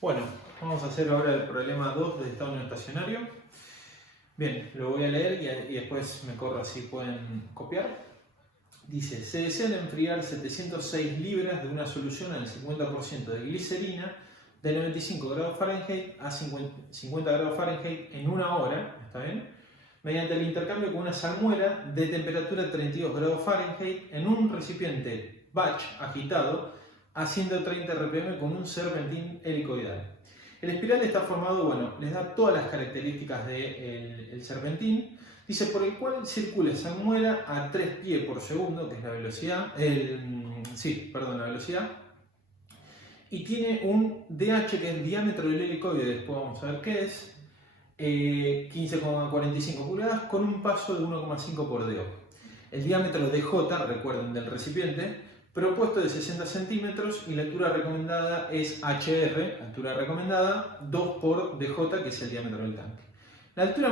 Bueno, vamos a hacer ahora el problema 2 de estado estacionario. Bien, lo voy a leer y después me corro así pueden copiar. Dice, se desean enfriar 706 libras de una solución al 50% de glicerina de 95 grados Fahrenheit a 50 grados Fahrenheit en una hora, ¿está bien? Mediante el intercambio con una salmuera de temperatura 32 grados Fahrenheit en un recipiente batch agitado a 130 rpm con un serpentín helicoidal. El espiral está formado, bueno, les da todas las características del serpentín. Dice, por el cual circula salmuera a 3 pies por segundo, que es la velocidad, la velocidad. Y tiene un DH, que es el diámetro del helicoide, después vamos a ver qué es, 15,45 pulgadas, con un paso de 1,5 por DO. El diámetro DJ, recuerden, del recipiente, propuesto de 60 centímetros, y la altura recomendada es HR, altura recomendada, 2 por DJ, que es el diámetro del tanque. La altura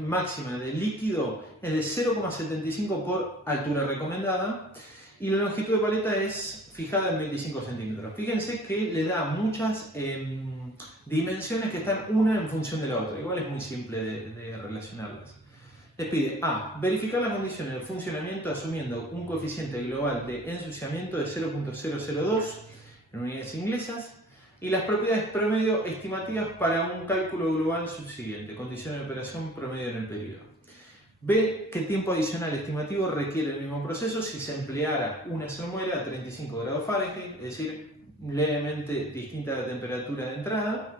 máxima del líquido es de 0,75 por altura recomendada, y la longitud de paleta es fijada en 25 centímetros. Fíjense que le da muchas dimensiones que están una en función de la otra. Igual es muy simple de relacionarlas. Les pide A. Verificar las condiciones de funcionamiento asumiendo un coeficiente global de ensuciamiento de 0,002 en unidades inglesas y las propiedades promedio estimativas para un cálculo global subsiguiente. Condiciones de operación promedio en el periodo. B. ¿Qué tiempo adicional estimativo requiere el mismo proceso si se empleara una salmuera a 35 grados Fahrenheit, es decir, levemente distinta a la temperatura de entrada?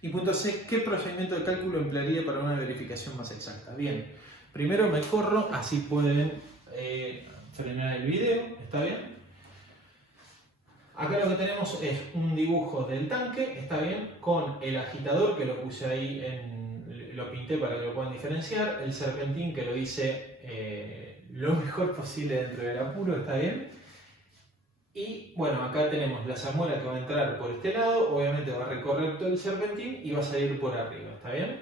Y punto C, ¿qué procedimiento de cálculo emplearía para una verificación más exacta? Bien, primero me corro, así pueden frenar el video, ¿está bien? Acá lo que tenemos es un dibujo del tanque, ¿está bien? Con el agitador, que lo puse ahí, lo pinté para que lo puedan diferenciar, el serpentín, que lo hice lo mejor posible dentro del apuro, ¿está bien? Y bueno, acá tenemos la salmuera que va a entrar por este lado, obviamente va a recorrer todo el serpentín y va a salir por arriba, ¿está bien?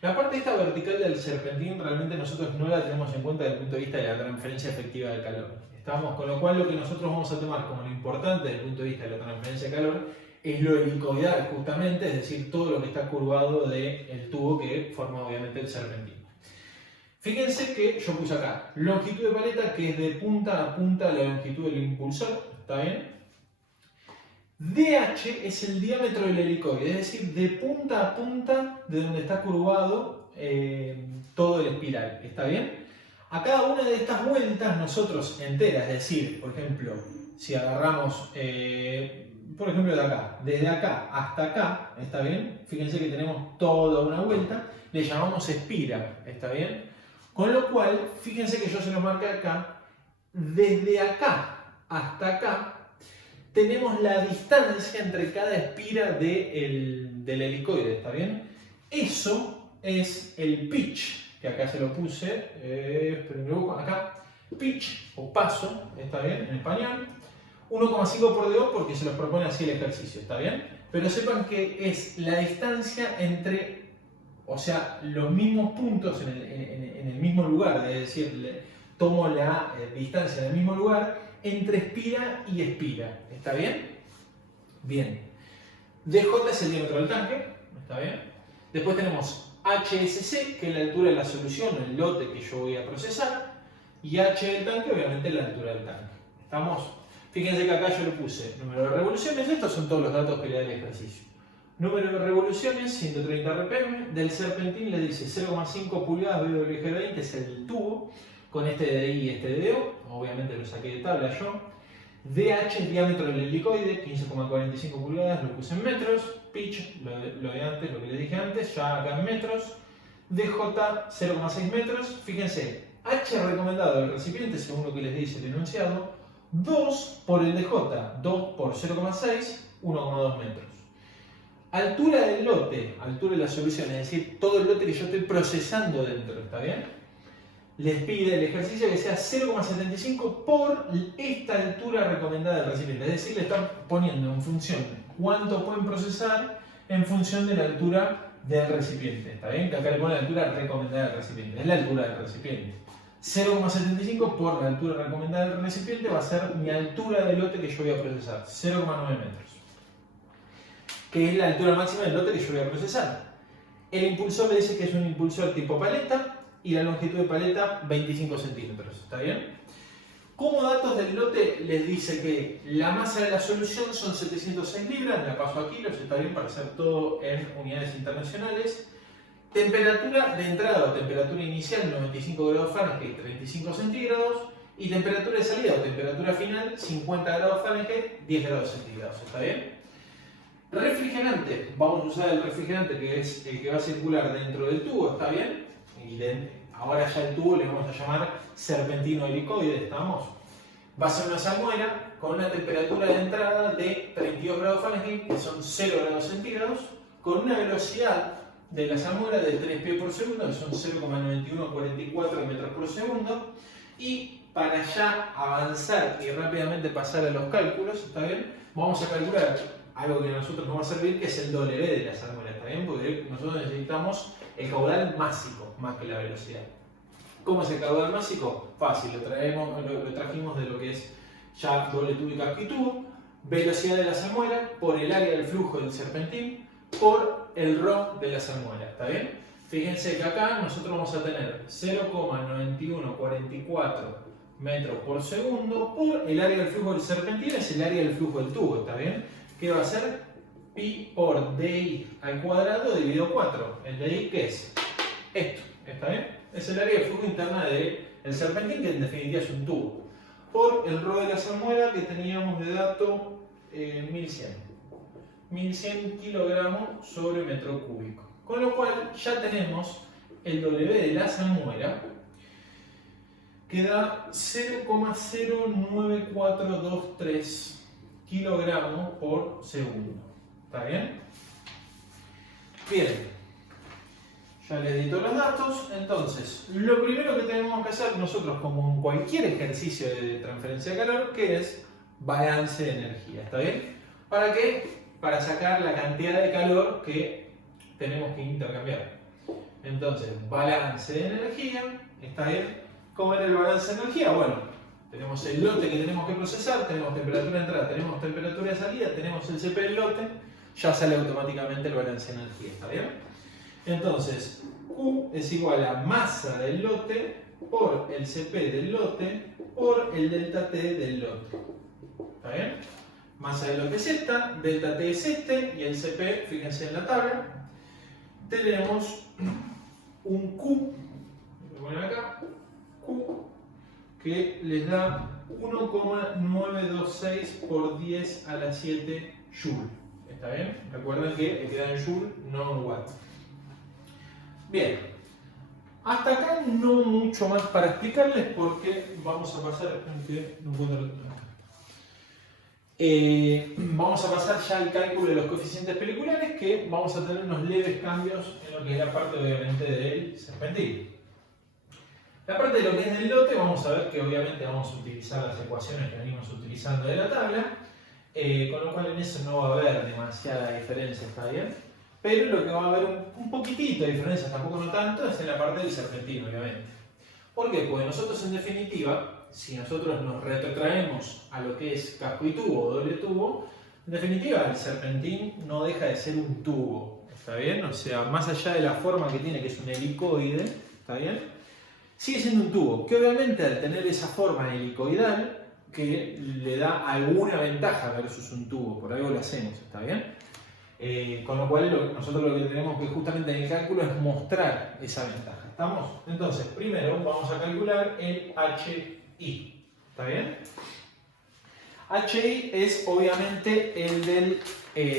La parte esta vertical del serpentín realmente nosotros no la tenemos en cuenta desde el punto de vista de la transferencia efectiva del calor. ¿Estamos? Con lo cual lo que nosotros vamos a tomar como lo importante desde el punto de vista de la transferencia de calor es lo helicoidal justamente, es decir, todo lo que está curvado del tubo que forma obviamente el serpentín. Fíjense que yo puse acá longitud de paleta, que es de punta a punta la longitud del impulsor, ¿está bien? DH es el diámetro del helicoide, es decir, de punta a punta de donde está curvado todo el espiral, ¿está bien? A cada una de estas vueltas nosotros enteras, es decir, por ejemplo, si agarramos, por ejemplo, de acá, desde acá hasta acá, ¿está bien? Fíjense que tenemos toda una vuelta, le llamamos espira, ¿está bien? Con lo cual, fíjense que yo se lo marqué acá, desde acá hasta acá, tenemos la distancia entre cada espira del helicoide, ¿está bien? Eso es el pitch, que acá se lo puse, esperen que lo busco, acá, pitch o paso, ¿está bien? En español, 1,5 por DO porque se los propone así el ejercicio, ¿está bien? Pero sepan que es la distancia entre, o sea, los mismos puntos en el mismo lugar, es decir, tomo la distancia en el mismo lugar entre espira y espira, ¿está bien? Bien. DJ es el diámetro del tanque, ¿está bien? Después tenemos HSC, que es la altura de la solución, el lote que yo voy a procesar, y H del tanque, obviamente la altura del tanque. ¿Estamos? Fíjense que acá yo le puse número de revoluciones, estos son todos los datos que le da el ejercicio. Número de revoluciones, 130 rpm, del serpentín le dice 0,5 pulgadas BWG20, es el tubo, con este DI y este DO, obviamente lo saqué de tabla yo. DH, diámetro del helicoide, 15,45 pulgadas, lo puse en metros. Pitch, lo de antes, lo que les dije antes, ya acá en metros. DJ, 0,6 metros. Fíjense, H recomendado del recipiente, según lo que les dice el enunciado, 2 por el DJ, 2 por 0,6, 1,2 metros. Altura del lote, altura de la solución, es decir, todo el lote que yo estoy procesando dentro, ¿está bien? Les pide el ejercicio que sea 0,75 por esta altura recomendada del recipiente. Es decir, le están poniendo en función cuánto pueden procesar en función de la altura del recipiente. ¿Está bien? Que acá le pone la altura recomendada del recipiente. Es la altura del recipiente. 0,75 por la altura recomendada del recipiente va a ser mi altura del lote que yo voy a procesar. 0,9 metros. que es la altura máxima del lote que yo voy a procesar. El impulsor le dice que es un impulsor tipo paleta y la longitud de paleta 25 centímetros, ¿está bien? Como datos del lote les dice que la masa de la solución son 706 libras, la paso a kilos, está bien para hacer todo en unidades internacionales. Temperatura de entrada o temperatura inicial 95 grados Fahrenheit, 35 centígrados. Y temperatura de salida o temperatura final 50 grados Fahrenheit, 10 grados centígrados, ¿está bien? Refrigerante, vamos a usar el refrigerante que es el que va a circular dentro del tubo, ¿está bien? Y ahora ya el tubo le vamos a llamar serpentino helicoide, ¿estamos? Va a ser una salmuera con una temperatura de entrada de 32 grados Fahrenheit, que son 0 grados centígrados, con una velocidad de la salmuera de 3 pies por segundo, que son 0,9144 metros por segundo, y para ya avanzar y rápidamente pasar a los cálculos, ¿está bien? Vamos a calcular algo que a nosotros nos va a servir, que es el W de la salmuera, ¿está bien? Porque nosotros necesitamos el caudal másico, más que la velocidad. ¿Cómo es el caudal másico? Fácil, lo trajimos de lo que es ya doble tubo y casco y tubo. Velocidad de la salmuera por el área del flujo del serpentín por el ρ de la salmuera, ¿está bien? Fíjense que acá nosotros vamos a tener 0,9144 metros por segundo por el área del flujo del serpentín, es el área del flujo del tubo, ¿está bien? ¿Qué va a ser? Pi por di al cuadrado dividido 4. ¿El di qué es? Esto, ¿está bien? Es el área de flujo interna del serpentín, que en definitiva es un tubo. Por el ρ de la salmuera que teníamos de dato 1100. 1100 kilogramos sobre metro cúbico. Con lo cual ya tenemos el W de la salmuera, que da 0,09423 kilogramos por segundo. ¿Está bien? Bien. Ya les di todos los datos. Entonces, lo primero que tenemos que hacer nosotros, como en cualquier ejercicio de transferencia de calor, que es balance de energía. ¿Está bien? ¿Para qué? Para sacar la cantidad de calor que tenemos que intercambiar. Entonces, balance de energía. ¿Está bien? ¿Cómo era el balance de energía? Bueno, tenemos el lote que tenemos que procesar, tenemos temperatura de entrada, tenemos temperatura de salida, tenemos el CP del lote, ya sale automáticamente el balance de energía, ¿está bien? Entonces, Q es igual a masa del lote por el CP del lote por el delta T del lote, ¿está bien? Masa del lote es esta, delta T es este, y el CP, fíjense en la tabla, tenemos un Q, lo voy a poner acá, Q, que les da 1,926 por 10 a la 7 Joule. ¿Está bien? Recuerden que queda en Joule, no en Watt. Bien. Hasta acá no mucho más para explicarles porque vamos a pasar. Vamos a pasar ya al cálculo de los coeficientes peliculares, que vamos a tener unos leves cambios en lo que es la parte obviamente del serpentín. La parte de lo que es del lote, vamos a ver que obviamente vamos a utilizar las ecuaciones que venimos utilizando de la tabla, con lo cual en eso no va a haber demasiada diferencia, ¿está bien? Pero lo que va a haber un poquitito de diferencia, tampoco no tanto, es en la parte del serpentín, obviamente. ¿Por qué? Porque nosotros en definitiva, si nosotros nos retrotraemos a lo que es casco y tubo o doble tubo, en definitiva el serpentín no deja de ser un tubo, ¿está bien? O sea, más allá de la forma que tiene, que es un helicoide, ¿está bien? Sigue siendo un tubo, que obviamente al tener esa forma helicoidal, que le da alguna ventaja versus un tubo, por algo lo hacemos, ¿está bien? Con lo cual nosotros lo que tenemos que justamente en el cálculo es mostrar esa ventaja, ¿estamos? Entonces, primero vamos a calcular el HI, ¿está bien? HI es obviamente el del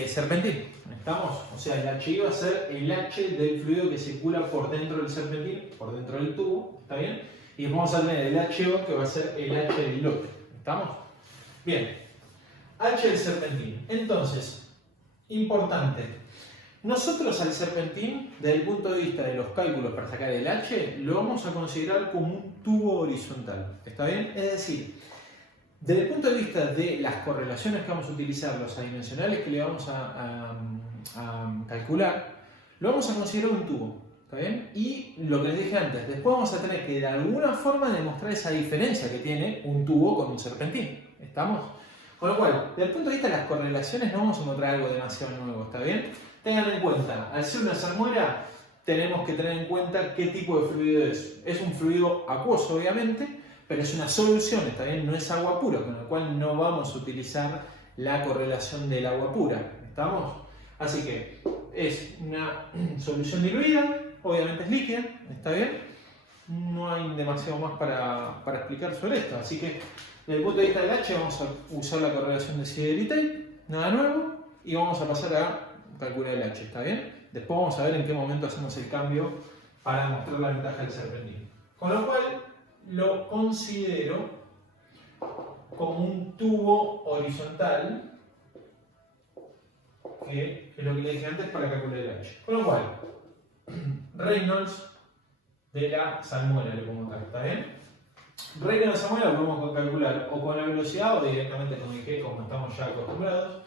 serpentín, ¿estamos? O sea, el HI va a ser el H del fluido que circula por dentro del serpentín, por dentro del tubo, ¿está bien? Y vamos a tener el HO que va a ser el H del lote, ¿estamos? Bien, H del serpentín. Entonces, importante, nosotros al serpentín, desde el punto de vista de los cálculos para sacar el H, lo vamos a considerar como un tubo horizontal, ¿está bien? Es decir, desde el punto de vista de las correlaciones que vamos a utilizar, los adimensionales que le vamos a calcular, lo vamos a considerar un tubo, ¿está bien? Y lo que les dije antes, después vamos a tener que de alguna forma demostrar esa diferencia que tiene un tubo con un serpentín, ¿estamos? Con lo cual, desde el punto de vista de las correlaciones no vamos a encontrar algo demasiado nuevo, ¿está bien? Tengan en cuenta, al ser una salmuera, tenemos que tener en cuenta qué tipo de fluido es. Es un fluido acuoso, obviamente, pero es una solución, ¿está bien? No es agua pura, con lo cual no vamos a utilizar la correlación del agua pura, ¿estamos? Así que es una solución diluida, obviamente es líquida, ¿está bien? No hay demasiado más para explicar sobre esto, así que desde el punto de vista del H vamos a usar la correlación de Sider y Tate, nada nuevo, y vamos a pasar a calcular el H, ¿está bien? Después vamos a ver en qué momento hacemos el cambio para mostrar la ventaja del serpentín. Con lo cual lo considero como un tubo horizontal, que es lo que le dije antes para calcular el H. Con lo cual, Reynolds de la salmuera le pongo acá, ¿está bien? Reynolds de la salmuera lo podemos calcular o con la velocidad o directamente con el G, como estamos ya acostumbrados.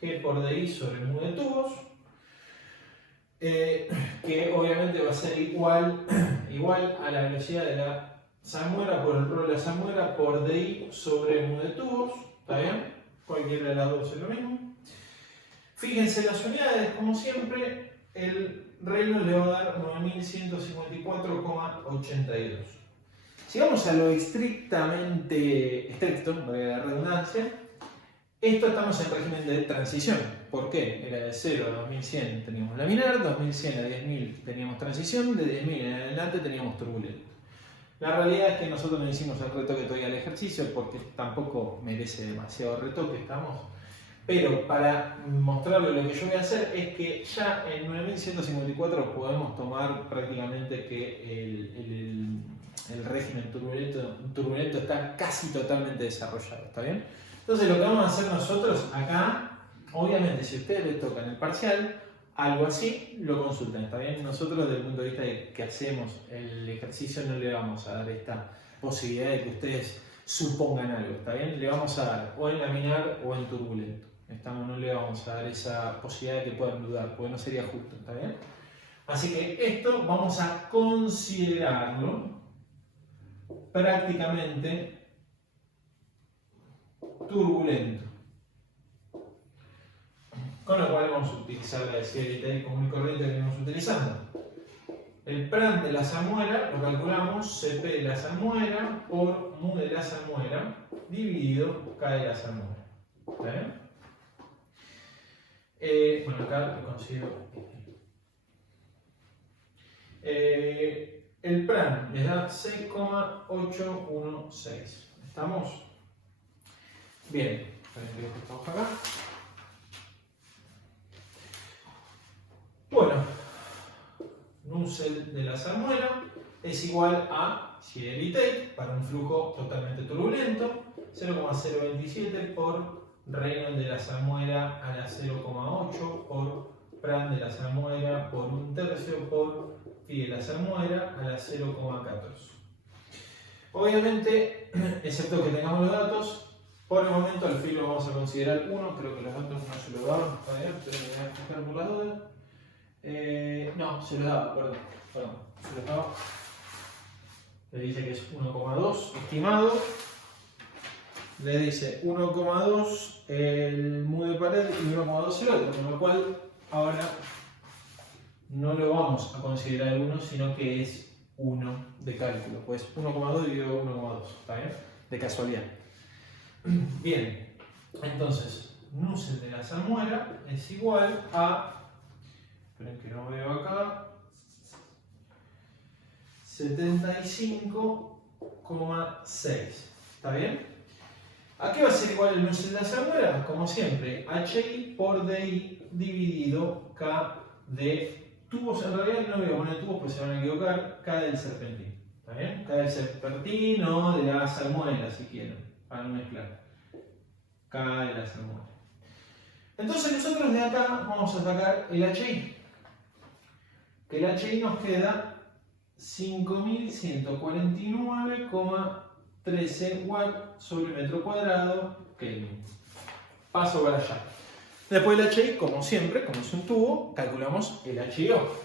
G por DI sobre el mu de tubos, que obviamente va a ser igual a la velocidad de la salmuera por el rho de la salmuera por DI sobre el mu de tubos, ¿está bien? Cualquiera de las dos es lo mismo. Fíjense las unidades, como siempre, el Reynolds le va a dar 9154,82. Si vamos a lo estrictamente estricto, de la redundancia, esto estamos en régimen de transición. ¿Por qué? Era de 0 a 2100 teníamos laminar, 2100 a 10.000 teníamos transición, de 10.000 en adelante teníamos turbulento. La realidad es que nosotros no hicimos el retoque todavía al ejercicio porque tampoco merece demasiado retoque, estamos. Pero para mostrarles lo que yo voy a hacer es que ya en 9154 podemos tomar prácticamente que el régimen turbulento está casi totalmente desarrollado, ¿está bien? Entonces lo que vamos a hacer nosotros acá, obviamente si a ustedes les tocan el parcial, algo así, lo consultan, ¿está bien? Nosotros desde el punto de vista de que hacemos el ejercicio no le vamos a dar esta posibilidad de que ustedes supongan algo, ¿está bien? Le vamos a dar o en laminar o en turbulento. No le vamos a dar esa posibilidad de que puedan dudar, porque no sería justo, ¿está bien? Así que esto vamos a considerarlo prácticamente turbulento. Con lo cual vamos a utilizar la de común y corriente que venimos utilizando. El pran de la salmuera lo calculamos CP de la salmuera por mu de la salmuera dividido K de la salmuera. ¿Está bien? Bueno, acá lo consigo. El pran les da 6,816. ¿Estamos? Bien. Estamos acá. Bueno, Nusselt de la salmuera es igual a Sider y Tate para un flujo totalmente turbulento, 0,027 por Reynolds de la salmuera a la 0,8 por Pran de la salmuera por 1/3 por Phi de la salmuera a la 0,14. Obviamente, excepto que tengamos los datos, por el momento al Phi lo vamos a considerar 1, creo que los datos no se lo daban, a ver, pero voy a buscar por las dudas. No, se lo daba, perdón, se lo daba. Le dice que es 1,2 estimado. Le dice 1,2 el mu de pared y 1,2 el otro, con lo cual ahora no lo vamos a considerar 1, sino que es 1 de cálculo. Pues 1,2 dividido 1,2, ¿está bien? De casualidad. Bien, entonces Nusselt de la salmuera es igual a, esperen que no veo acá, 75,6. ¿Está bien? ¿A qué va a ser igual el Nusselt de la salmuera? Como siempre, HI por DI dividido K de tubos. En realidad no voy a poner tubos porque se van a equivocar. K del serpentín. ¿Está bien? K del serpentín o de la salmuera si quieren, para no mezclar. K de la salmuera. Entonces nosotros de acá vamos a sacar el HI. Que el HI nos queda 5149,13 watts sobre metro cuadrado Kelvin. Paso para allá. Después el HI, como siempre, como es un tubo, calculamos el HIO.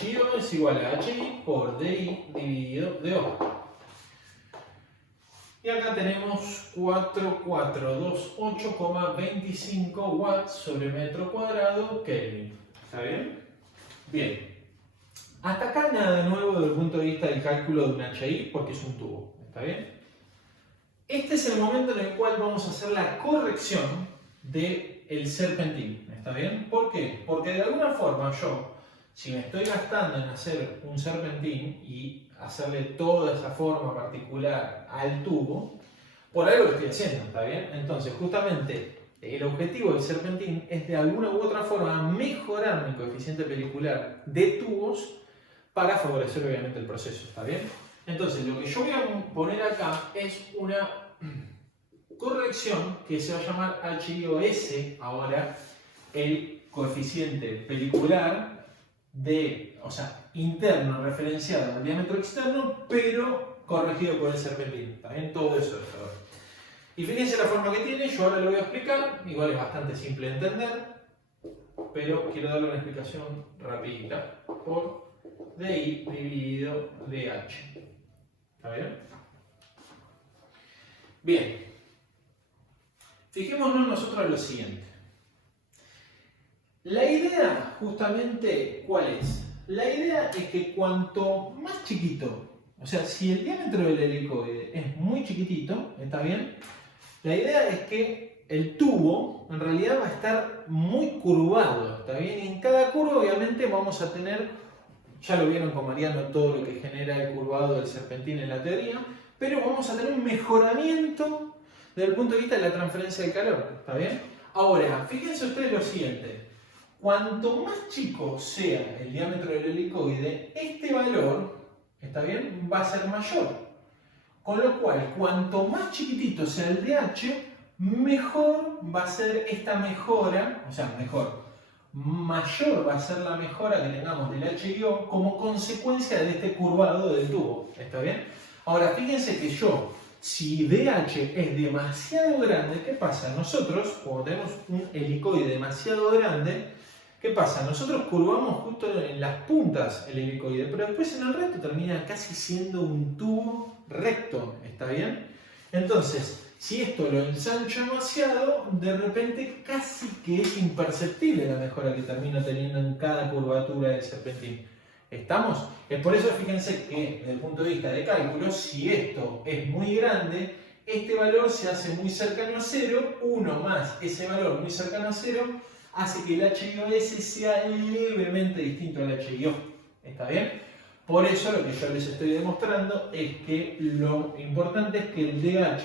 HIO es igual a HI por DI dividido DO. Y acá tenemos 4428,25 watts sobre metro cuadrado Kelvin. ¿Está bien? Bien. Hasta acá nada nuevo desde el punto de vista del cálculo de un HI porque es un tubo. ¿Está bien? Este es el momento en el cual vamos a hacer la corrección del serpentín. ¿Está bien? ¿Por qué? Porque de alguna forma yo, si me estoy gastando en hacer un serpentín y hacerle toda esa forma particular al tubo, por algo lo estoy haciendo, ¿está bien? Entonces, justamente, el objetivo del serpentín es de alguna u otra forma mejorar mi coeficiente pelicular de tubos para favorecer obviamente el proceso, ¿está bien? Entonces, lo que yo voy a poner acá es una corrección que se va a llamar HIOS, ahora el coeficiente pelicular interno referenciado al diámetro externo, pero corregido por el serpentín. ¿Está bien? Todo eso es todo. Y fíjense la forma que tiene, yo ahora lo voy a explicar, igual es bastante simple de entender, pero quiero darle una explicación rapidita por DI dividido DH. ¿Está bien? Bien. Fijémonos nosotros en lo siguiente. La idea, justamente, ¿cuál es? La idea es que cuanto más chiquito, o sea, si el diámetro del helicoide es muy chiquitito, ¿está bien? La idea es que el tubo en realidad va a estar muy curvado, ¿está bien? Y en cada curva obviamente vamos a tener, ya lo vieron con Mariano, todo lo que genera el curvado del serpentín en la teoría, pero vamos a tener un mejoramiento desde el punto de vista de la transferencia de calor, ¿está bien? Ahora, fíjense ustedes lo siguiente, cuanto más chico sea el diámetro del helicoide, este valor, ¿está bien?, va a ser mayor. Con lo cual, cuanto más chiquitito sea el DH, mejor va a ser esta mejora, o sea, mayor va a ser la mejora que tengamos del HIO como consecuencia de este curvado del tubo. ¿Está bien? Ahora, fíjense que si DH es demasiado grande, ¿qué pasa? Nosotros, cuando tenemos un helicoide demasiado grande, ¿qué pasa? Nosotros curvamos justo en las puntas el helicoide, pero después en el resto termina casi siendo un tubo recto, ¿está bien? Entonces, si esto lo ensancho demasiado, de repente casi que es imperceptible la mejora que termino teniendo en cada curvatura del serpentín. ¿Estamos? Es por eso, fíjense que desde el punto de vista de cálculo, si esto es muy grande, este valor se hace muy cercano a cero, 1 más ese valor muy cercano a cero, hace que el HIOS sea levemente distinto al HIO. ¿Está bien? Por eso lo que yo les estoy demostrando es que lo importante es que el DH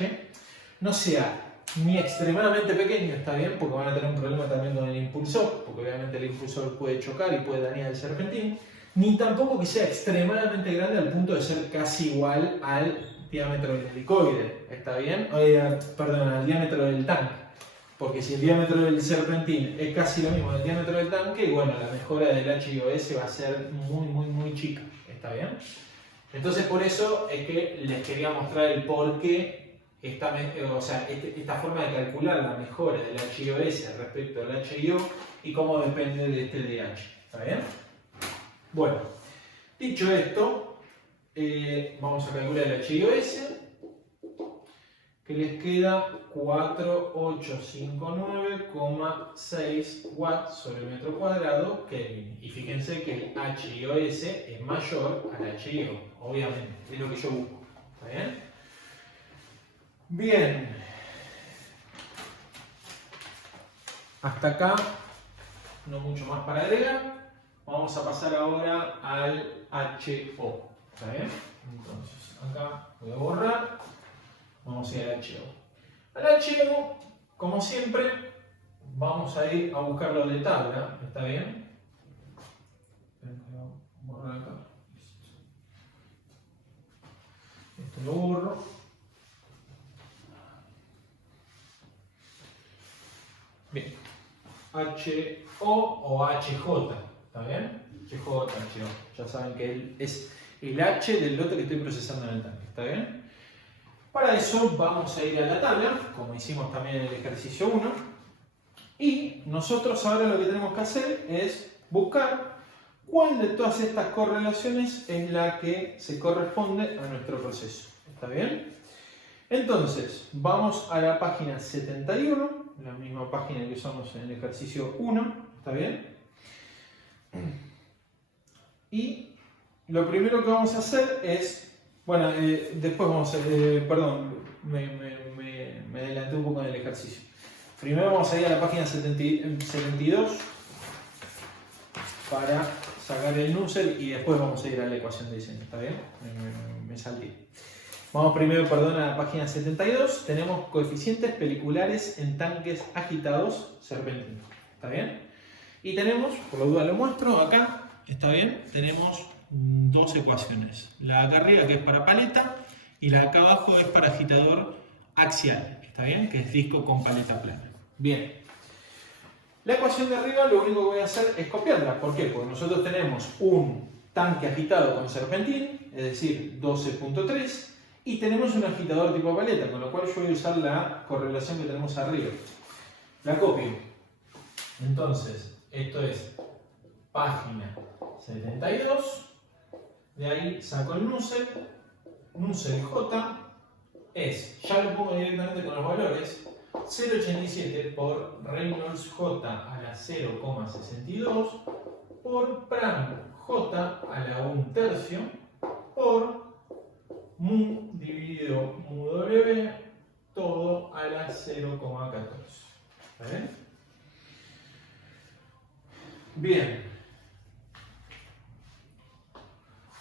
no sea ni extremadamente pequeño, ¿está bien? Porque van a tener un problema también con el impulsor, porque obviamente el impulsor puede chocar y puede dañar el serpentín, ni tampoco que sea extremadamente grande al punto de ser casi igual al diámetro del helicoide, ¿está bien? Perdón, al diámetro del tanque. Porque si el diámetro del serpentín es casi lo mismo del diámetro del tanque, bueno, la mejora del HIOS va a ser muy chica. ¿Está bien? Entonces por eso es que les quería mostrar el por qué esta forma de calcular la mejora del HIOS respecto al HIO y cómo depende de este DH. ¿Está bien? Bueno, dicho esto, vamos a calcular el HIOS, que les queda 4859,6 watts sobre metro cuadrado Kelvin. Y fíjense que el HIOS es mayor al HIO, obviamente, es lo que yo busco. ¿Está bien? Bien. Hasta acá, no mucho más para agregar. Vamos a pasar ahora al HO. ¿Está bien? Entonces, acá voy a borrar. Vamos a ir al HO. Al HO, como siempre, vamos a ir a buscarlo de tabla. ¿Está bien? Borrar acá. Esto lo borro. Bien. HO o HJ. ¿Está bien? HJ, HO. Ya saben que es el H del lote que estoy procesando en el tanque. ¿Está bien? Para eso vamos a ir a la tabla, como hicimos también en el ejercicio 1. Y nosotros ahora lo que tenemos que hacer es buscar cuál de todas estas correlaciones es la que se corresponde a nuestro proceso. ¿Está bien? Entonces, vamos a la página 71, la misma página que usamos en el ejercicio 1, ¿está bien? Y lo primero que vamos a hacer es, bueno, después vamos a, perdón, me adelanté un poco en el ejercicio. Primero vamos a ir a la página 72 para sacar el nusselt y después vamos a ir a la ecuación de diseño, ¿está bien? Me salté. Vamos primero, perdón, a la página 72. Tenemos coeficientes peliculares en tanques agitados serpentinos, ¿está bien? Y tenemos, por la duda lo muestro, acá, ¿está bien? Tenemos dos ecuaciones. La de acá arriba que es para paleta y la de acá abajo es para agitador axial, ¿está bien? Que es disco con paleta plana. Bien. La ecuación de arriba lo único que voy a hacer es copiarla. ¿Por qué? Porque nosotros tenemos un tanque agitado con serpentín, es decir, 12.3, y tenemos un agitador tipo paleta, con lo cual yo voy a usar la correlación que tenemos arriba. La copio. Entonces, esto es página 72, de ahí saco el nusselt J es, ya lo pongo directamente con los valores, 0,87 por Reynolds J a la 0,62 por Pram J a la 1/3 por mu dividido mu W todo a la 0,14. ¿Está bien? Bien.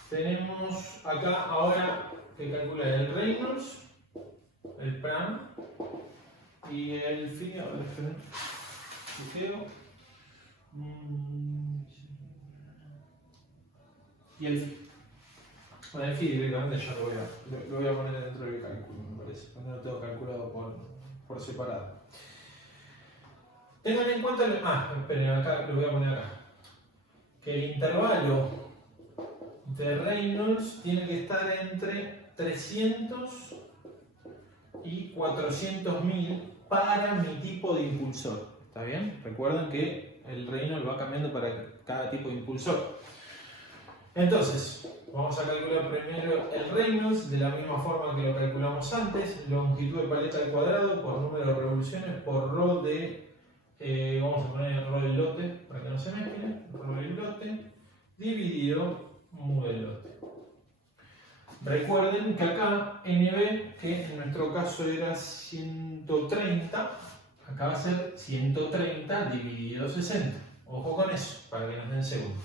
Tenemos acá ahora que calcular el Reynolds, el Pram y el Phi. A ver, esperen. Y el Phi. Bueno, el Phi directamente ya lo voy a poner dentro del cálculo, me parece. No lo tengo calculado por separado. Tengan en cuenta, esperen, acá lo voy a poner acá. Que el intervalo de Reynolds tiene que estar entre 300 y 400.000 para mi tipo de impulsor. ¿Está bien? Recuerden que el Reynolds va cambiando para cada tipo de impulsor. Entonces, vamos a calcular primero el Reynolds de la misma forma que lo calculamos antes. Longitud de paleta al cuadrado por número de revoluciones por ρ de... vamos a poner el ρ del lote para que no se mezclen. ρ del lote dividido mu del lote. Recuerden que acá NB, que en nuestro caso era 130, acá va a ser 130 dividido 60. Ojo con eso, para que nos den segundos.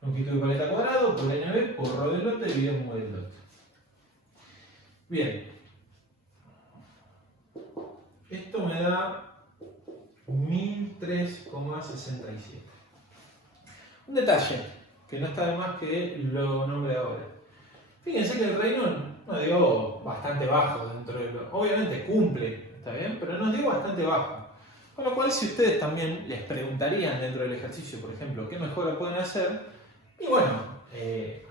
Longitud de paleta cuadrado por NB por ρ del lote dividido mu del lote. Bien. Esto me da 1003,67. Un detalle que no está de más que lo nombre ahora. Fíjense que el Reynolds nos dio bastante bajo dentro de lo... Obviamente cumple, está bien, pero nos dio bastante bajo. Con lo cual, si ustedes también les preguntarían dentro del ejercicio, por ejemplo, qué mejora pueden hacer, y bueno,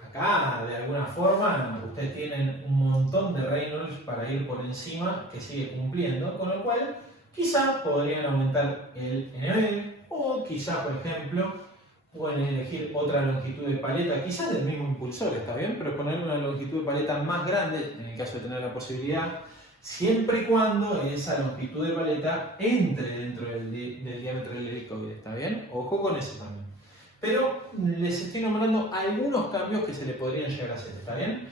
acá de alguna forma ustedes tienen un montón de Reynolds para ir por encima que sigue cumpliendo, con lo cual quizá podrían aumentar el NB o quizá, por ejemplo, pueden elegir otra longitud de paleta, quizás del mismo impulsor, está bien, pero poner una longitud de paleta más grande, en el caso de tener la posibilidad, siempre y cuando esa longitud de paleta entre dentro del diámetro del helicoide, ¿está bien? Ojo con eso también. Pero les estoy nombrando algunos cambios que se le podrían llegar a hacer, ¿está bien?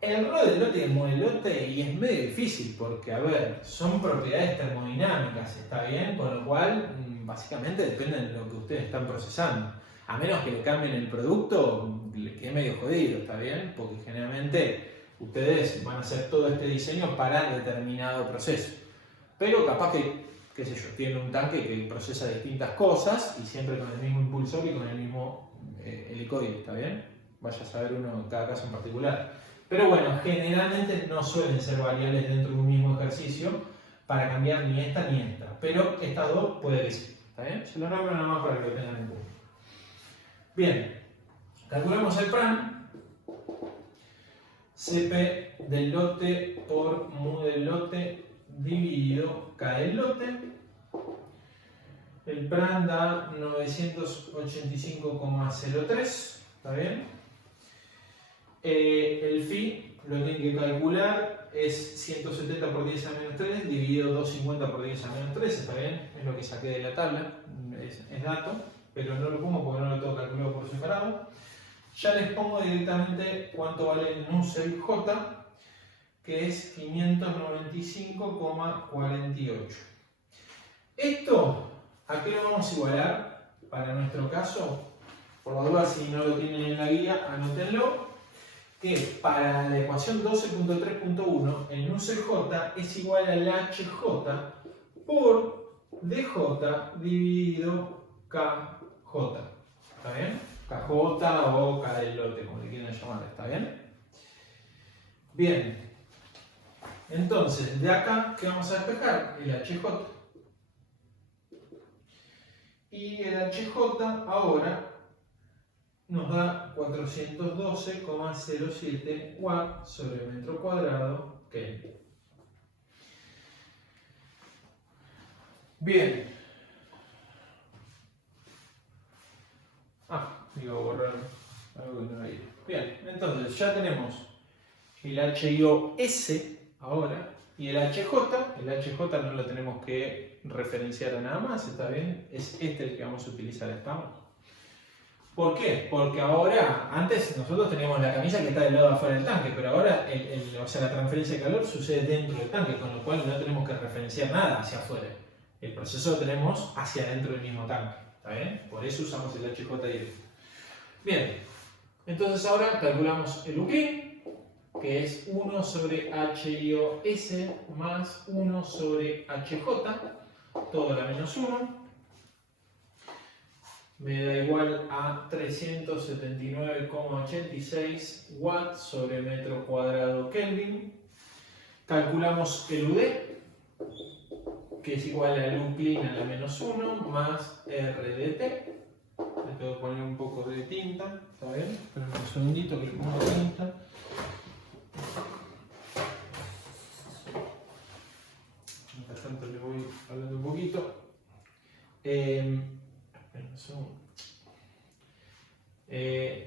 El ρ del lote y el mu del lote, y es medio difícil porque, a ver, son propiedades termodinámicas, ¿está bien? Con lo cual, básicamente depende de lo que ustedes están procesando. A menos que le cambien el producto, le quede medio jodido, ¿está bien? Porque generalmente ustedes van a hacer todo este diseño para determinado proceso. Pero capaz que, qué sé yo, tienen un tanque que procesa distintas cosas y siempre con el mismo impulsor y con el mismo helicoide, ¿está bien? Vaya a saber uno en cada caso en particular. Pero bueno, generalmente no suelen ser variables dentro de un mismo ejercicio para cambiar ni esta ni esta. Pero estas dos puede que sí, ¿está bien? Se lo nombro nada más para que lo tengan en cuenta. Bien, calculamos el Pram, CP del lote por mu del lote dividido K del lote. El Pram da 985,03, ¿está bien? El Phi lo tienen que calcular es 170 por 10 a menos 3 dividido 250 por 10 a menos 3, ¿está bien? Es lo que saqué de la tabla, es dato, pero no lo pongo porque no lo tengo calculado por separado. Ya les pongo directamente cuánto vale el Nusselt J, que es 595,48. Esto, ¿a qué lo vamos a igualar para nuestro caso? Por la duda, si no lo tienen en la guía, anótenlo. Que para la ecuación 12.3.1, el Nusselt J es igual al HJ por DJ dividido KJ. ¿Está bien? KJ o K del lote, como le quieran llamar, ¿está bien? Bien. Entonces, de acá, ¿qué vamos a despejar? El HJ. Y el HJ ahora nos da 412,07 watts sobre metro cuadrado Kelvin. Bien. Iba a borrar algo que no había. Bien, entonces ya tenemos el HIOS ahora y el HJ. El HJ no lo tenemos que referenciar a nada más, ¿está bien? Es este el que vamos a utilizar, ¿estamos? ¿Por qué? Porque ahora, antes nosotros teníamos la camisa que está del lado de afuera del tanque, pero ahora o sea, la transferencia de calor sucede dentro del tanque, con lo cual no tenemos que referenciar nada hacia afuera. El proceso lo tenemos hacia adentro del mismo tanque, ¿está bien? Por eso usamos el HJ directo. Bien, entonces ahora calculamos el UCLIN, que es 1 sobre HIOS más 1 sobre HJ, todo a la menos 1. Me da igual a 379,86 watts sobre metro cuadrado Kelvin. Calculamos el UD, que es igual al UCLIN a la menos 1 más RDT. Le tengo que poner un poco de tinta, ¿está bien? Esperen un segundito que le pongo tinta. Mientras tanto le voy hablando un poquito.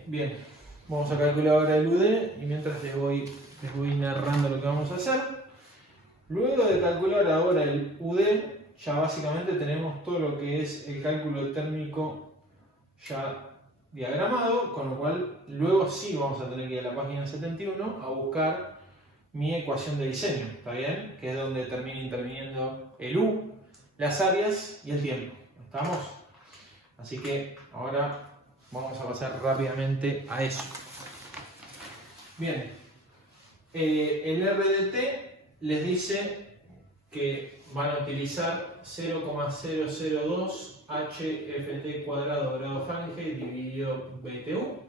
Bien, vamos a calcular ahora el UD y mientras les voy narrando lo que vamos a hacer. Luego de calcular ahora el UD, ya básicamente tenemos todo lo que es el cálculo térmico ya diagramado, con lo cual luego sí vamos a tener que ir a la página 71 a buscar mi ecuación de diseño, ¿está bien? Que es donde termina interviniendo el U, las áreas y el tiempo, ¿estamos? Así que ahora vamos a pasar rápidamente a eso. Bien, el RDT les dice que van a utilizar 0,002 HFT cuadrado grado Fahrenheit dividido BTU.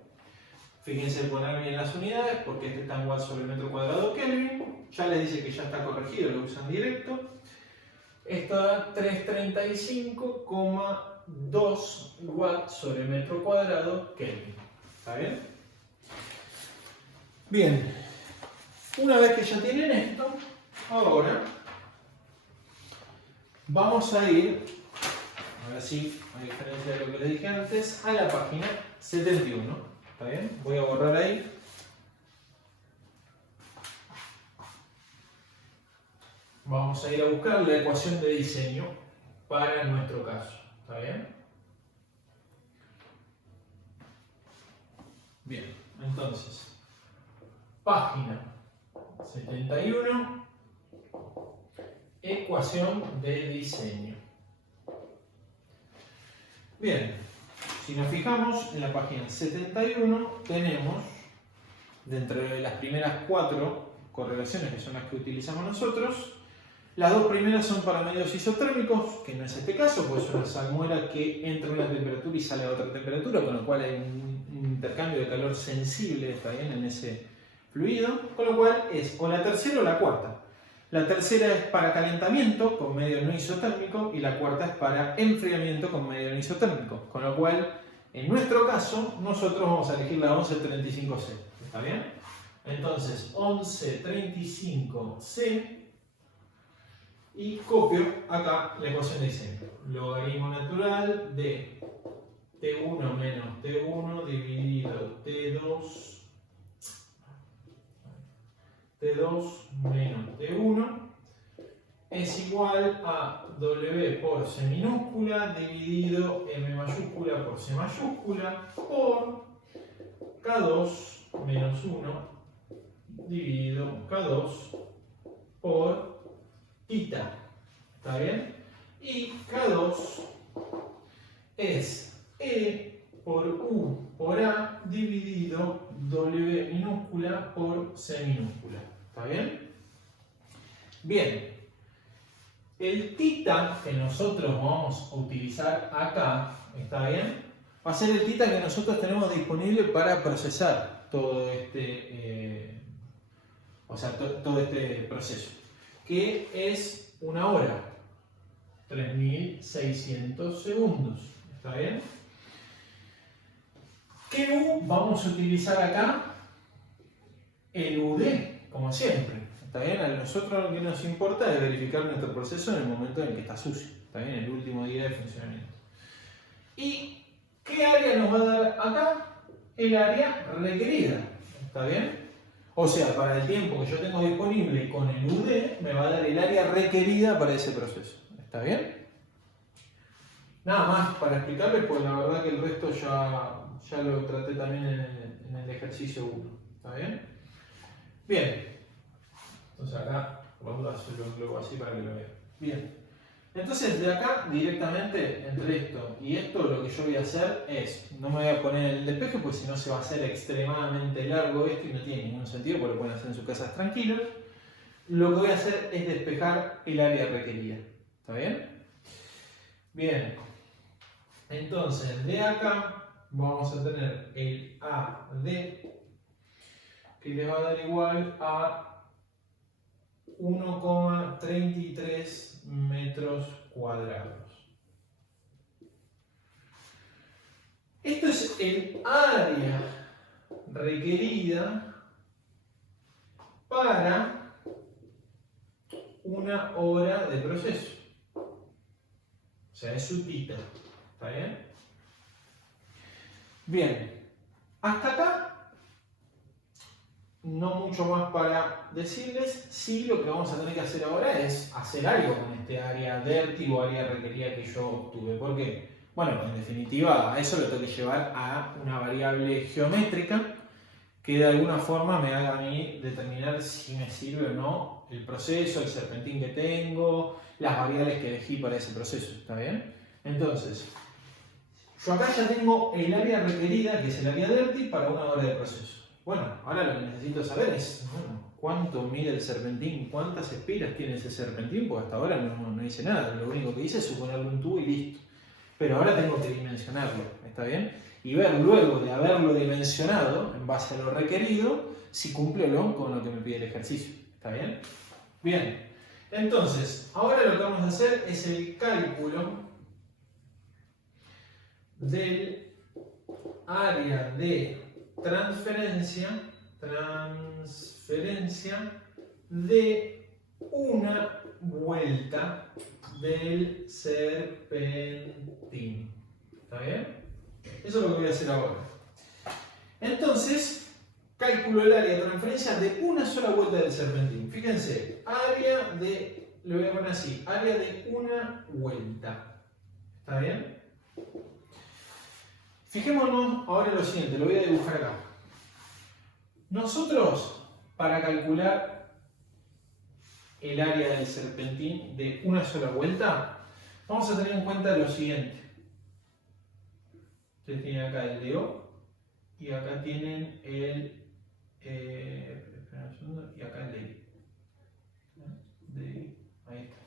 Fíjense poner bien las unidades porque este está en watts sobre metro cuadrado Kelvin. Ya les dice que ya está corregido, lo usan directo. Esto da 335,2 watts sobre metro cuadrado Kelvin. ¿Está bien? Bien. Una vez que ya tienen esto, ahora vamos a ir, ahora sí, a diferencia de lo que les dije antes, a la página 71. ¿Está bien? Voy a borrar ahí. Vamos a ir a buscar la ecuación de diseño para nuestro caso. ¿Está bien? Bien, entonces, página 71, ecuación de diseño. Bien, si nos fijamos en la página 71 tenemos, dentro de las primeras 4 correlaciones que son las que utilizamos nosotros, las dos primeras son para medios isotérmicos, que no es este caso, pues es una salmuera que entra a una temperatura y sale a otra temperatura, con lo cual hay un intercambio de calor sensible, está bien, en ese fluido, con lo cual es o la tercera o la cuarta. La tercera es para calentamiento con medio no isotérmico y la cuarta es para enfriamiento con medio no isotérmico, con lo cual en nuestro caso nosotros vamos a elegir la 1135C, ¿está bien? Entonces 1135C y copio acá la ecuación de diseño. Logaritmo natural de T1 menos T1 dividido T2 T2 menos T1 es igual a W por C minúscula dividido M mayúscula por C mayúscula por K2 menos 1 dividido K2 por θ. ¿Está bien? Y K2 es E por U por A dividido W minúscula por C minúscula. ¿Está bien? Bien. El θ que nosotros vamos a utilizar acá, ¿está bien? Va a ser el θ que nosotros tenemos disponible para procesar todo este, todo este proceso, que es una hora, 3600 segundos. ¿Está bien? ¿Qué U vamos a utilizar acá? El UD, como siempre. ¿Está bien? A nosotros lo que nos importa es verificar nuestro proceso en el momento en el que está sucio. ¿Está bien? El último día de funcionamiento. ¿Y qué área nos va a dar acá? El área requerida. ¿Está bien? O sea, para el tiempo que yo tengo disponible con el UD, me va a dar el área requerida para ese proceso. ¿Está bien? Nada más para explicarles, pues la verdad que el resto ya lo traté también en el ejercicio 1. ¿Está bien? Bien. Entonces acá, por dudas, lo englobo así para que lo vean. Bien. Entonces de acá directamente entre esto y esto lo que yo voy a hacer es, no me voy a poner el despeje porque si no se va a hacer extremadamente largo esto y no tiene ningún sentido porque lo pueden hacer en sus casas tranquilos. Lo que voy a hacer es despejar el área requerida. ¿Está bien? Bien. Entonces de acá vamos a tener el AD que les va a dar igual a 1,33 metros cuadrados. Esto es el área requerida para una hora de proceso. O sea, es su θ. ¿Está bien? Bien. Hasta acá no mucho más para decirles. Sí, lo que vamos a tener que hacer ahora es hacer algo con este área DERTI o área requerida que yo obtuve. ¿Por qué? Bueno, en definitiva, a eso lo tengo que llevar a una variable geométrica que de alguna forma me haga a mí determinar si me sirve o no el proceso, el serpentín que tengo, las variables que elegí para ese proceso. ¿Está bien? Entonces, yo acá ya tengo el área requerida, que es el área DERTI, para una hora de proceso. Bueno, ahora lo que necesito saber es, bueno, cuánto mide el serpentín, cuántas espiras tiene ese serpentín, porque hasta ahora no hice nada, lo único que hice es suponerle un tubo y listo. Pero ahora tengo que dimensionarlo, ¿está bien? Y ver luego de haberlo dimensionado, en base a lo requerido, si cumple o no con lo que me pide el ejercicio, ¿está bien? Bien, entonces, ahora lo que vamos a hacer es el cálculo del área de transferencia de una vuelta del serpentín. ¿Está bien? Eso es lo que voy a hacer ahora. Entonces, calculo el área de transferencia de una sola vuelta del serpentín. Fíjense, área de, lo voy a poner así, área de una vuelta. ¿Está bien? Fijémonos ahora en lo siguiente, lo voy a dibujar acá. Nosotros, para calcular el área del serpentín de una sola vuelta, vamos a tener en cuenta lo siguiente. Ustedes tienen acá el DO y acá tienen el y acá el DI. Ahí está.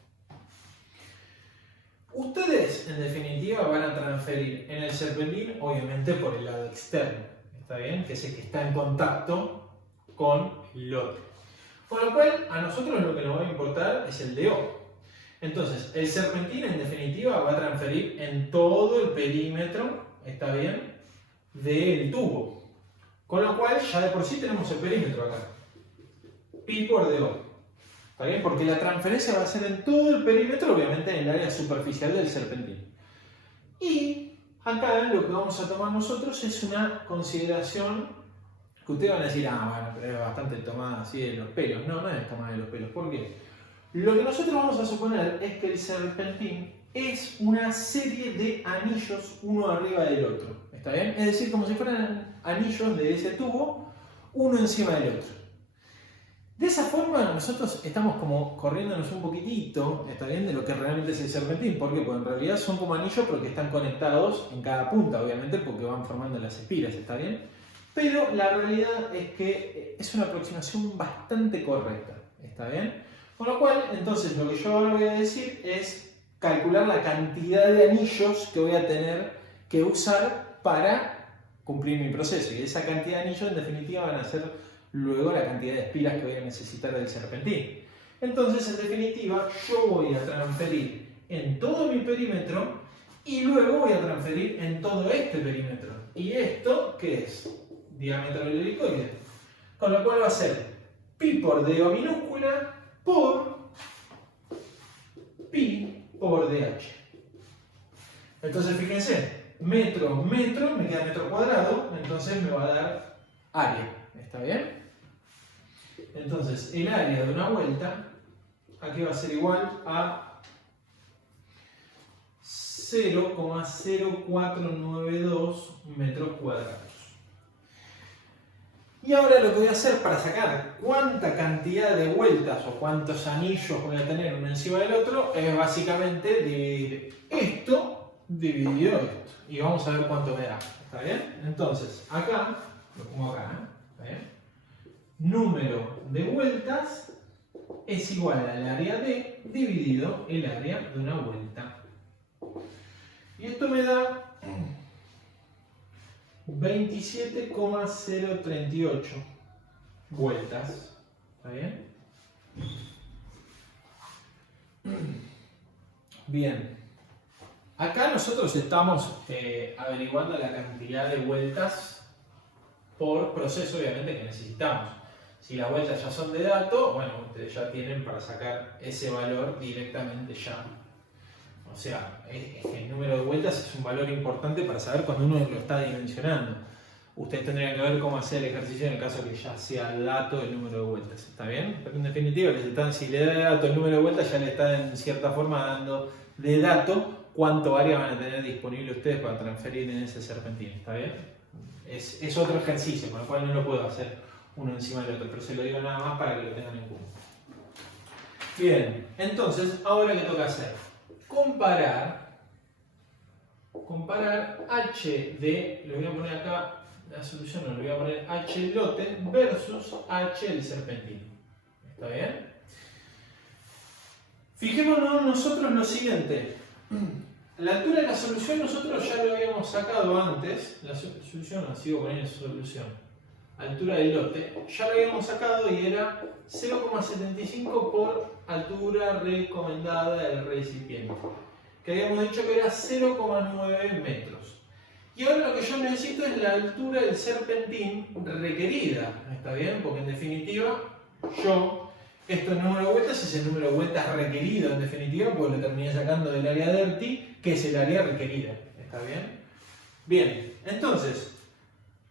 Ustedes, en definitiva, van a transferir en el serpentín, obviamente por el lado externo, ¿está bien? Que es el que está en contacto con el lote. Con lo cual, a nosotros lo que nos va a importar es el DO. Entonces, el serpentín, en definitiva, va a transferir en todo el perímetro, ¿está bien?, del tubo. Con lo cual, ya de por sí tenemos el perímetro acá. Pi por DO. ¿Está bien? Porque la transferencia va a ser en todo el perímetro, obviamente en el área superficial del serpentín. Y acá lo que vamos a tomar nosotros es una consideración Que ustedes van a decir, ah, bueno, pero es bastante tomada así de los pelos. No, no es tomada de los pelos. ¿Por qué? Lo que nosotros vamos a suponer es que el serpentín es una serie de anillos uno arriba del otro. ¿Está bien? Es decir, como si fueran anillos de ese tubo, uno encima del otro. De esa forma nosotros estamos como corriéndonos un poquitito, ¿está bien?, de lo que realmente es el serpentín. ¿Por qué? Porque en realidad son como anillos porque están conectados en cada punta, obviamente, porque van formando las espiras, ¿está bien? Pero la realidad es que es una aproximación bastante correcta, ¿está bien? Con lo cual, entonces, lo que yo ahora voy a decir es calcular la cantidad de anillos que voy a tener que usar para cumplir mi proceso. Y esa cantidad de anillos, en definitiva, van a ser luego la cantidad de espiras que voy a necesitar del serpentín. Entonces, en definitiva, yo voy a transferir en todo mi perímetro y luego voy a transferir en todo este perímetro. ¿Y esto qué es? Diámetro del helicoide. Con lo cual va a ser pi por d minúscula por pi por dh. Entonces, fíjense, metro, metro, me queda metro cuadrado, entonces me va a dar área. ¿Está bien? Entonces, el área de una vuelta aquí va a ser igual a 0,0492 metros cuadrados. Y ahora lo que voy a hacer para sacar cuánta cantidad de vueltas o cuántos anillos voy a tener uno encima del otro es básicamente dividir esto dividido esto. Y vamos a ver cuánto me da. ¿Está bien? Entonces, acá, lo pongo acá, ¿está bien? Número de vueltas es igual al área D dividido el área de una vuelta. Y esto me da 27,038 vueltas. ¿Está bien? Bien. Acá nosotros estamos averiguando la cantidad de vueltas por proceso, obviamente, que necesitamos. Si las vueltas ya son de dato, bueno, ustedes ya tienen para sacar ese valor directamente ya. O sea, el número de vueltas es un valor importante para saber cuando uno lo está dimensionando. Ustedes tendrían que ver cómo hacer el ejercicio en el caso que ya sea dato el número de vueltas. ¿Está bien? Pero en definitiva, si le da de dato el número de vueltas, ya le está en cierta forma dando de dato cuánto área van a tener disponible ustedes para transferir en ese serpentín. ¿Está bien? Es otro ejercicio, con lo cual no lo puedo hacer uno encima del otro, pero se lo digo nada más para que lo tengan en cuenta. Bien, entonces, ahora ¿qué toca hacer? Comparar h de, le voy a poner acá la solución, no, le voy a poner h lote versus h el serpentín. ¿Está bien? Fijémonos nosotros lo siguiente. La altura de la solución nosotros ya lo habíamos sacado antes. La solución, no, sigo poniendo solución. Altura del lote, ya lo habíamos sacado y era 0,75 por altura recomendada del recipiente, que habíamos dicho que era 0,9 metros. Y ahora lo que yo necesito es la altura del serpentín requerida, ¿está bien? Porque en definitiva, esto es el número de vueltas, es el número de vueltas requerido en definitiva, porque lo terminé sacando del área DERTI, que es el área requerida, ¿está bien? Bien, entonces,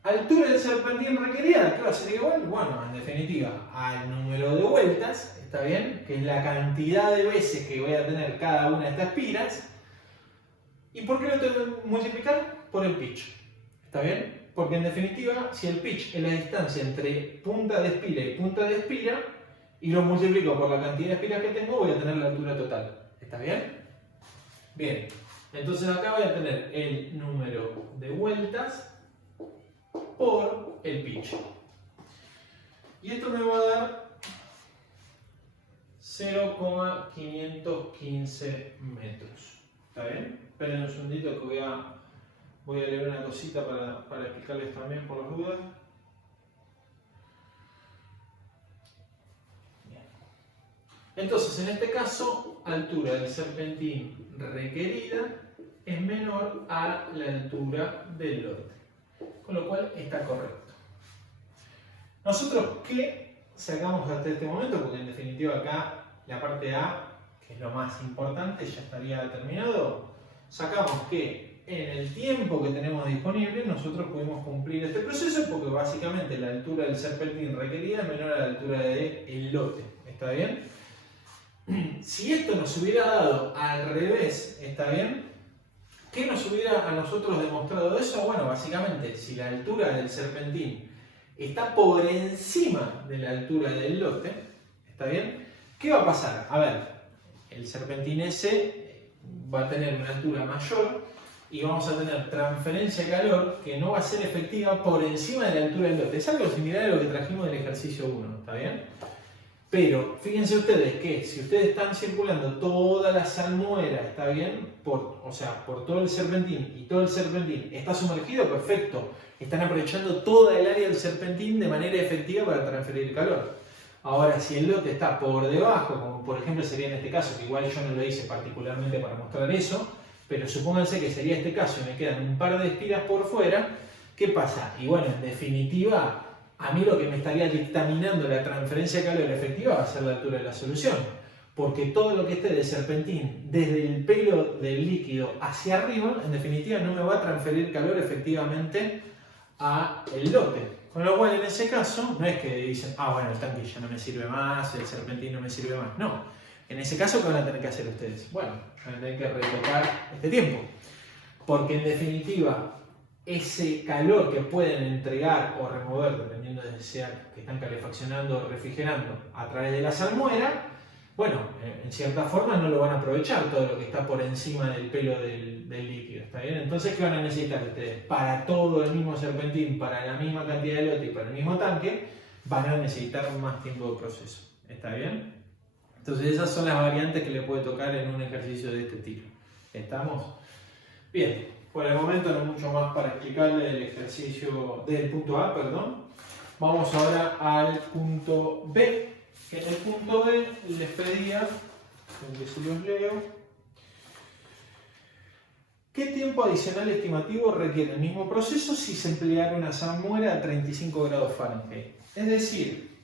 altura del serpentín requerida, ¿qué va a ser igual? Bueno, en definitiva, al número de vueltas, ¿está bien? Que es la cantidad de veces que voy a tener cada una de estas espiras. ¿Y por qué lo tengo que multiplicar? Por el pitch. ¿Está bien? Porque en definitiva, si el pitch es la distancia entre punta de espira y punta de espira, y lo multiplico por la cantidad de espiras que tengo, voy a tener la altura total. ¿Está bien? Bien. Entonces acá voy a tener el número de vueltas por el pitch. Y esto me va a dar 0,515 metros. ¿Está bien? Esperen un segundito que voy a leer una cosita para explicarles también por las dudas. Bien. Entonces, en este caso, altura del serpentín requerida es menor a la altura del lote. Con lo cual está correcto. Nosotros, ¿qué sacamos hasta este momento? Porque en definitiva acá la parte A, que es lo más importante, ya estaría determinado. Sacamos que en el tiempo que tenemos disponible nosotros pudimos cumplir este proceso porque básicamente la altura del serpentín requerida es menor a la altura del lote. ¿Está bien? Si esto nos hubiera dado al revés, ¿está bien? ¿Qué nos hubiera a nosotros demostrado eso? Bueno, básicamente, si la altura del serpentín está por encima de la altura del lote, ¿está bien? ¿Qué va a pasar? A ver, el serpentín S va a tener una altura mayor y vamos a tener transferencia de calor que no va a ser efectiva por encima de la altura del lote. Es algo similar a lo que trajimos del ejercicio 1, ¿está bien? Pero fíjense ustedes que si ustedes están circulando toda la salmuera, ¿está bien? Por todo el serpentín y todo el serpentín está sumergido, perfecto. Están aprovechando toda el área del serpentín de manera efectiva para transferir calor. Ahora, si el lote está por debajo, como por ejemplo sería en este caso, que igual yo no lo hice particularmente para mostrar eso, pero supónganse que sería este caso y me quedan un par de espiras por fuera, ¿qué pasa? Y bueno, en definitiva, a mí lo que me estaría dictaminando la transferencia de calor efectiva va a ser la altura de la solución. Porque todo lo que esté de serpentín desde el pelo del líquido hacia arriba, en definitiva no me va a transferir calor efectivamente a el lote. Con lo cual en ese caso no es que dicen, bueno, el tanque ya no me sirve más, el serpentín no me sirve más. No, en ese caso ¿qué van a tener que hacer ustedes? Bueno, van a tener que retocar este tiempo. Porque en definitiva ese calor que pueden entregar o remover, dependiendo de si sea que están calefaccionando o refrigerando a través de la salmuera, bueno, en cierta forma no lo van a aprovechar todo lo que está por encima del pelo del líquido, ¿está bien? Entonces, ¿qué van a necesitar ustedes? Para todo el mismo serpentín, para la misma cantidad de lote y para el mismo tanque, van a necesitar más tiempo de proceso, ¿está bien? Entonces, esas son las variantes que le puede tocar en un ejercicio de este tipo. ¿Estamos? Bien, por el momento no hay mucho más para explicarle del ejercicio del punto A, perdón. Vamos ahora al punto B, que en el punto B les pedía, que se los leo, ¿qué tiempo adicional estimativo requiere el mismo proceso si se empleara una salmuera a 35 grados Fahrenheit? Es decir,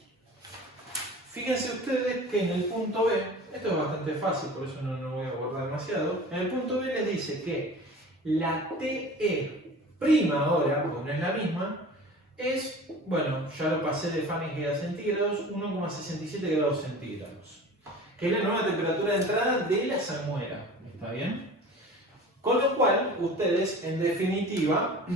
fíjense ustedes que en el punto B, esto es bastante fácil, por eso no lo voy a abordar demasiado, en el punto B les dice que la TE prima ahora, porque no es la misma, es, bueno, ya lo pasé de Fahrenheit a centígrados, 1,67 grados centígrados, que es la nueva temperatura de entrada de la salmuera, ¿está bien? Con lo cual, ustedes, en definitiva,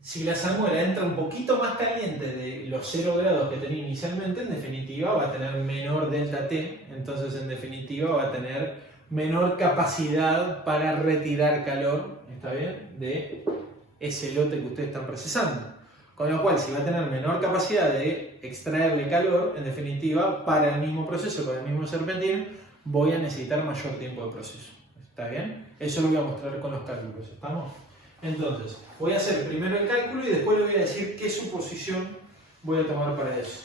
si la salmuera entra un poquito más caliente de los 0 grados que tenía inicialmente, en definitiva va a tener menor delta T, entonces en definitiva va a tener menor capacidad para retirar calor, ¿está bien?, de ese lote que ustedes están procesando. Con lo cual, si va a tener menor capacidad de extraerle calor, en definitiva, para el mismo proceso, para el mismo serpentín, voy a necesitar mayor tiempo de proceso. ¿Está bien? Eso lo voy a mostrar con los cálculos, ¿estamos? Entonces, voy a hacer primero el cálculo y después le voy a decir qué suposición voy a tomar para eso.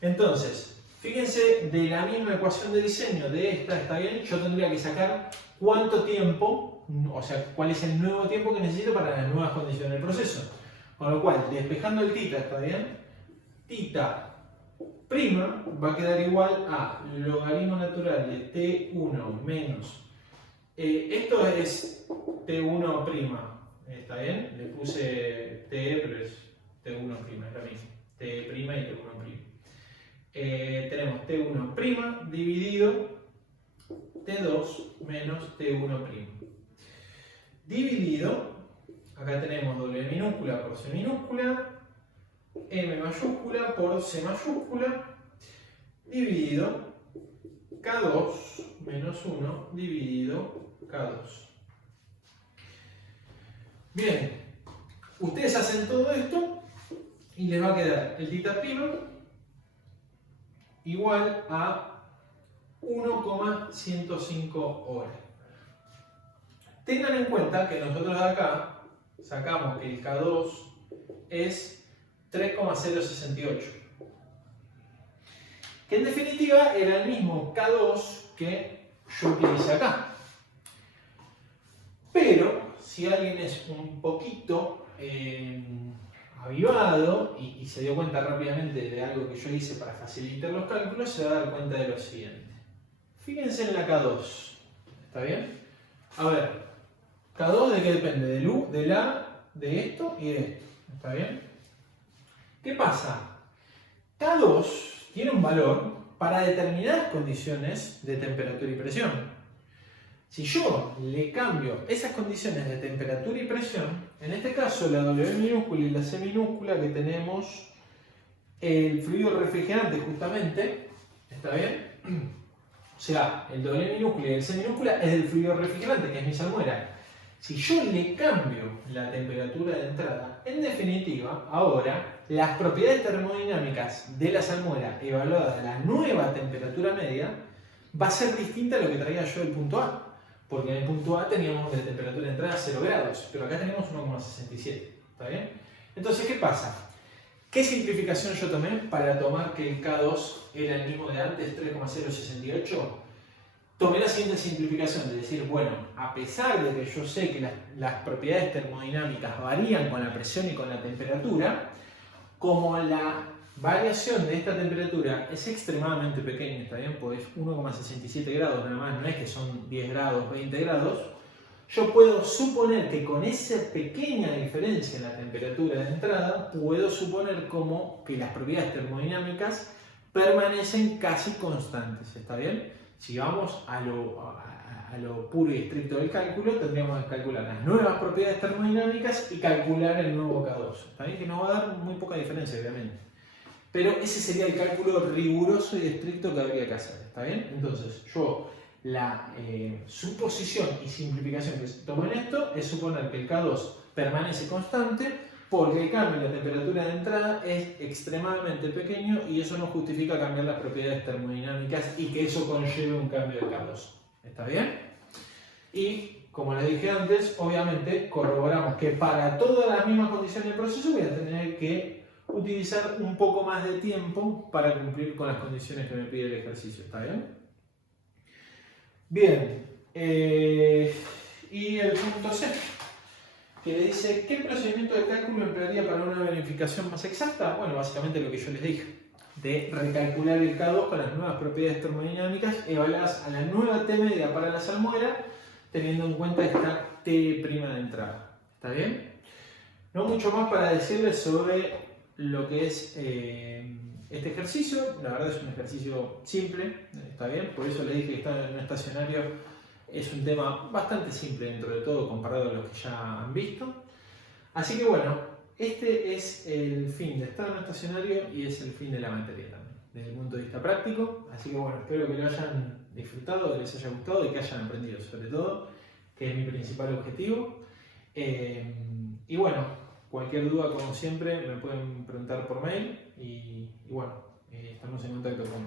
Entonces, fíjense, de la misma ecuación de diseño de esta, ¿está bien? Yo tendría que sacar cuánto tiempo, o sea, cuál es el nuevo tiempo que necesito para las nuevas condiciones del proceso. Con lo cual, despejando el θ, ¿está bien? Θ prima va a quedar igual a logaritmo natural de T1 menos, esto es T1 prima, ¿está bien? Le puse T, pero es T1 prima, es lo mismo. T prima y T1 prima. Tenemos T1 prima dividido T2 menos T1 prima. Dividido, acá tenemos W minúscula por C minúscula, M mayúscula por C mayúscula, dividido K2 menos 1 dividido K2. Bien, ustedes hacen todo esto y les va a quedar el θ prima igual a 1,105 horas. Tengan en cuenta que nosotros de acá sacamos que el K2 es 3,068. Que en definitiva era el mismo K2 que yo utilicé acá. Pero si alguien es un poquito avivado y se dio cuenta rápidamente de algo que yo hice para facilitar los cálculos, se va a dar cuenta de lo siguiente. Fíjense en la K2, ¿está bien? A ver, K2 de qué depende, del U, del A, de esto y de esto. ¿Está bien? ¿Qué pasa? K2 tiene un valor para determinadas condiciones de temperatura y presión. Si yo le cambio esas condiciones de temperatura y presión, en este caso la W minúscula y la C minúscula que tenemos el fluido refrigerante justamente, ¿está bien? O sea, el W minúscula y el C minúscula es el fluido refrigerante, que es mi salmuera. Si yo le cambio la temperatura de entrada, en definitiva, ahora las propiedades termodinámicas de la salmuera evaluadas a la nueva temperatura media va a ser distinta a lo que traía yo del punto A. Porque en el punto A teníamos de temperatura de entrada 0 grados, pero acá tenemos 1,67. ¿Está bien? Entonces, ¿qué pasa? ¿Qué simplificación yo tomé para tomar que el K2 era el mismo de antes, 3,068? Tomé la siguiente simplificación de decir, bueno, a pesar de que yo sé que las propiedades termodinámicas varían con la presión y con la temperatura, como la variación de esta temperatura es extremadamente pequeña, ¿está bien? Pues 1,67 grados nada más, no es que son 10 grados, 20 grados, yo puedo suponer que con esa pequeña diferencia en la temperatura de entrada, puedo suponer como que las propiedades termodinámicas permanecen casi constantes, ¿está bien? Si vamos a lo puro y estricto del cálculo, tendríamos que calcular las nuevas propiedades termodinámicas y calcular el nuevo K2. ¿Está bien? Que nos va a dar muy poca diferencia, obviamente. Pero ese sería el cálculo riguroso y estricto que habría que hacer. ¿Está bien? Entonces, yo la suposición y simplificación que tomo en esto es suponer que el K2 permanece constante porque el cambio en la temperatura de entrada es extremadamente pequeño y eso no justifica cambiar las propiedades termodinámicas y que eso conlleve un cambio de K2. ¿Está bien? Y como les dije antes, obviamente corroboramos que para todas las mismas condiciones del proceso voy a tener que utilizar un poco más de tiempo para cumplir con las condiciones que me pide el ejercicio. ¿Está bien? Bien. Y el punto C, que le dice, ¿qué procedimiento de cálculo emplearía para una verificación más exacta? Bueno, básicamente lo que yo les dije, de recalcular el K2 con las nuevas propiedades termodinámicas evaluadas a la nueva T media para la salmuera, teniendo en cuenta esta T' de entrada. ¿Está bien? No mucho más para decirles sobre lo que es este ejercicio. La verdad es un ejercicio simple, ¿está bien? Por eso les dije que estar en un estacionario es un tema bastante simple dentro de todo comparado a los que ya han visto. Así que bueno, este es el fin de estar en un estacionario y es el fin de la materia también, desde el punto de vista práctico. Así que bueno, espero que lo hayan disfrutado, que les haya gustado y que hayan aprendido sobre todo, que es mi principal objetivo. Y bueno, cualquier duda como siempre me pueden preguntar por mail y bueno, estamos en contacto con